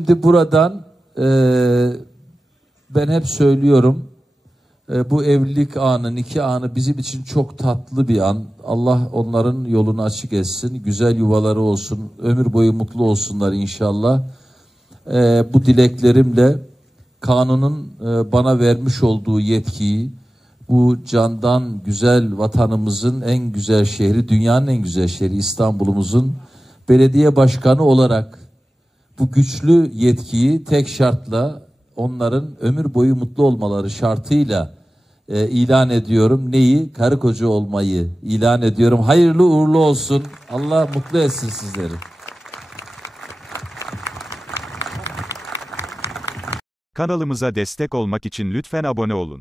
Şimdi buradan ben hep söylüyorum, bu evlilik anı, nikah anı bizim için çok tatlı bir an. Allah onların yolunu açık etsin, güzel yuvaları olsun, ömür boyu mutlu olsunlar inşallah. Bu dileklerimle kanunun bana vermiş olduğu yetkiyi, bu candan güzel vatanımızın en güzel şehri, dünyanın en güzel şehri İstanbul'umuzun belediye başkanı olarak bu güçlü yetkiyi tek şartla, onların ömür boyu mutlu olmaları şartıyla ilan ediyorum. Neyi? Karı koca olmayı ilan ediyorum. Hayırlı uğurlu olsun. Allah mutlu etsin sizleri. Kanalımıza destek olmak için lütfen abone olun.